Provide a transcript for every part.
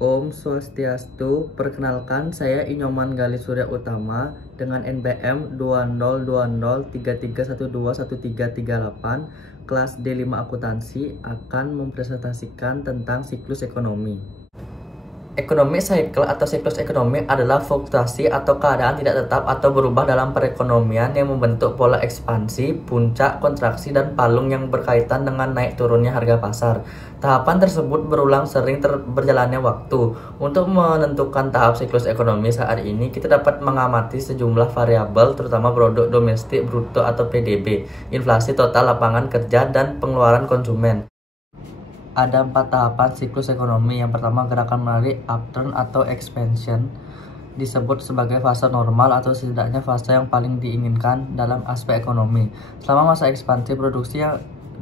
Om Swastiastu, perkenalkan saya Inyoman Gali Surya Utama dengan NPM 202033121338 kelas D5 akuntansi akan mempresentasikan tentang siklus ekonomi. Ekonomi cycle atau siklus ekonomi adalah fluktuasi atau keadaan tidak tetap atau berubah dalam perekonomian yang membentuk pola ekspansi, puncak, kontraksi, dan palung yang berkaitan dengan naik turunnya harga pasar. Tahapan tersebut berulang sering berjalannya waktu. Untuk menentukan tahap siklus ekonomi saat ini, kita dapat mengamati sejumlah variabel, terutama produk domestik bruto atau PDB, inflasi total lapangan kerja, dan pengeluaran konsumen. Ada 4 tahapan siklus ekonomi. Yang pertama, gerakan menarik upturn atau expansion disebut sebagai fase normal atau setidaknya fase yang paling diinginkan dalam aspek ekonomi. Selama masa ekspansi, produksi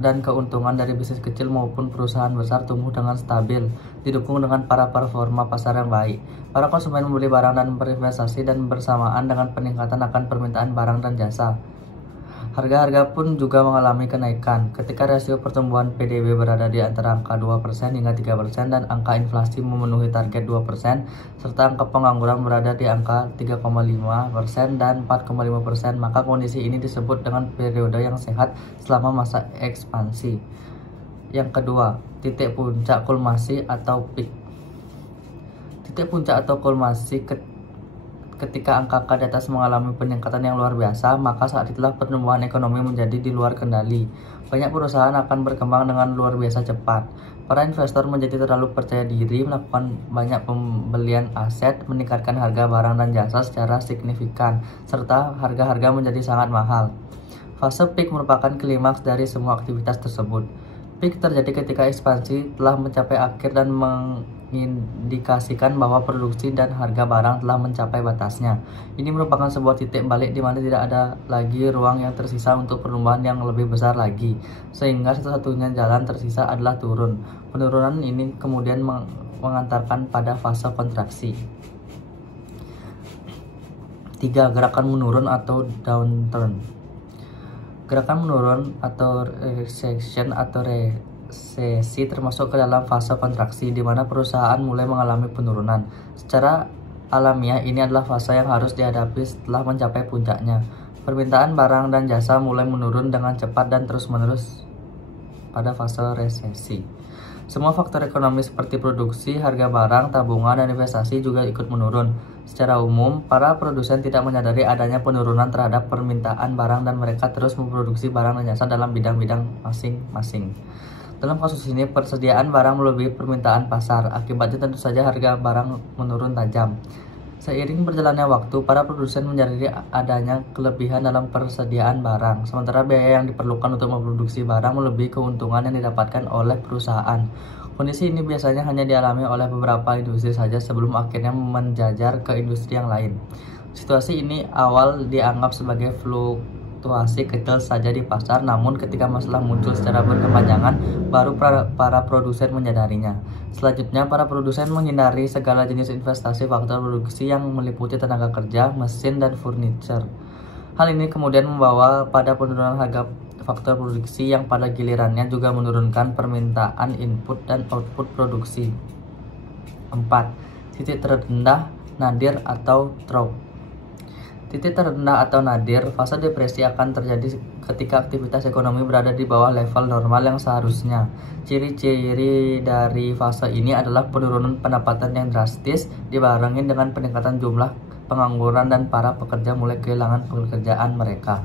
dan keuntungan dari bisnis kecil maupun perusahaan besar tumbuh dengan stabil, didukung dengan para performa pasar yang baik. Para konsumen membeli barang dan berinvestasi, dan bersamaan dengan peningkatan akan permintaan barang dan jasa. Harga-harga pun juga mengalami kenaikan ketika rasio pertumbuhan PDB berada di antara angka 2% hingga 3% dan angka inflasi memenuhi target 2%, serta angka pengangguran berada di angka 3,5% dan 4,5%, maka kondisi ini disebut dengan periode yang sehat selama masa ekspansi. Yang kedua, titik puncak kulmasi atau peak. Titik puncak atau kulmasi ketika angka-angka di atas mengalami peningkatan yang luar biasa, maka saat itulah pertumbuhan ekonomi menjadi di luar kendali. Banyak perusahaan akan berkembang dengan luar biasa cepat. Para investor menjadi terlalu percaya diri, melakukan banyak pembelian aset, meningkatkan harga barang dan jasa secara signifikan, serta harga-harga menjadi sangat mahal. Fase peak merupakan klimaks dari semua aktivitas tersebut. Peak terjadi ketika ekspansi telah mencapai akhir dan mengindikasikan bahwa produksi dan harga barang telah mencapai batasnya. Ini merupakan sebuah titik balik di mana tidak ada lagi ruang yang tersisa untuk pertumbuhan yang lebih besar lagi, sehingga satu-satunya jalan tersisa adalah turun. Penurunan ini kemudian mengantarkan pada fase kontraksi. 3. Gerakan menurun atau downturn. Gerakan menurun atau recession atau resesi termasuk ke dalam fase kontraksi di mana perusahaan mulai mengalami penurunan. Secara alamiah, ini adalah fase yang harus dihadapi setelah mencapai puncaknya. Permintaan barang dan jasa mulai menurun dengan cepat dan terus-menerus pada fase resesi. Semua faktor ekonomi seperti produksi, harga barang, tabungan, dan investasi juga ikut menurun. Secara umum, para produsen tidak menyadari adanya penurunan terhadap permintaan barang dan mereka terus memproduksi barang dan jasa dalam bidang-bidang masing-masing. Dalam kasus ini, persediaan barang melebihi permintaan pasar. Akibatnya tentu saja harga barang menurun tajam. Seiring berjalannya waktu, para produsen menyadari adanya kelebihan dalam persediaan barang, sementara biaya yang diperlukan untuk memproduksi barang melebihi keuntungan yang didapatkan oleh perusahaan. Kondisi ini biasanya hanya dialami oleh beberapa industri saja sebelum akhirnya menjajar ke industri yang lain. Situasi ini awal dianggap sebagai fluktuasi kecil saja di pasar, namun ketika masalah muncul secara berkepanjangan, baru para produsen menyadarinya. Selanjutnya, para produsen menghindari segala jenis investasi faktor produksi yang meliputi tenaga kerja, mesin, dan furniture. Hal ini kemudian membawa pada penurunan harga faktor produksi yang pada gilirannya juga menurunkan permintaan input dan output produksi. 4. Titik terendah nadir atau trough. Titik terendah atau nadir, fase depresi akan terjadi ketika aktivitas ekonomi berada di bawah level normal yang seharusnya. Ciri-ciri dari fase ini adalah penurunan pendapatan yang drastis, dibarengi dengan peningkatan jumlah pengangguran dan para pekerja mulai kehilangan pekerjaan mereka.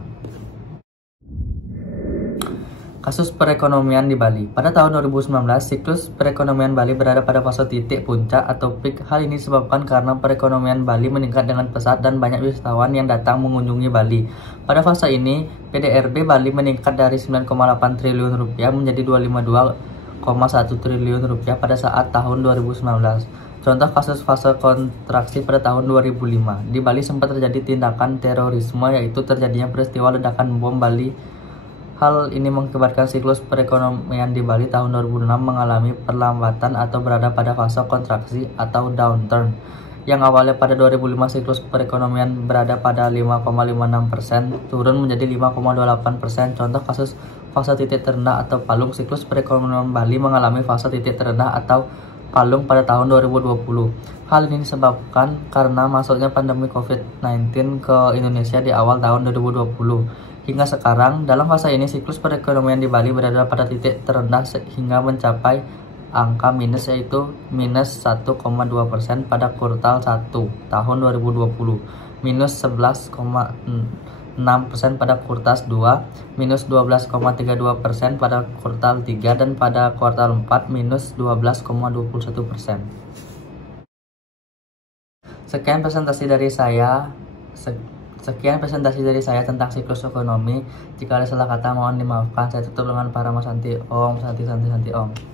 Kasus perekonomian di Bali. Pada tahun 2019, siklus perekonomian Bali berada pada fase titik puncak atau peak. Hal ini disebabkan karena perekonomian Bali meningkat dengan pesat dan banyak wisatawan yang datang mengunjungi Bali. Pada fase ini, PDRB Bali meningkat dari 9,8 triliun rupiah menjadi 252,1 triliun rupiah pada saat tahun 2019. Contoh kasus fase kontraksi pada tahun 2005. Di Bali sempat terjadi tindakan terorisme, yaitu terjadinya peristiwa ledakan bom Bali. Hal ini mengakibatkan siklus perekonomian di Bali tahun 2006 mengalami perlambatan atau berada pada fase kontraksi atau downturn. Yang awalnya pada 2005 siklus perekonomian berada pada 5,56%, turun menjadi 5,28%. Contoh kasus fase titik terendah atau palung, siklus perekonomian Bali mengalami fase titik terendah atau palung pada tahun 2020. Hal ini disebabkan karena masuknya pandemi COVID-19 ke Indonesia di awal tahun 2020. Hingga sekarang, dalam fase ini siklus perekonomian di Bali berada pada titik terendah hingga mencapai angka minus, yaitu minus 1,2% pada kuartal 1 tahun 2020, minus 11,6% pada kuartal 2, minus 12,32% pada kuartal 3, dan pada kuartal 4 minus 12,21%. Sekian presentasi dari tentang siklus ekonomi. Jika ada salah kata mohon dimaafkan. Saya tutup dengan para Santi Om.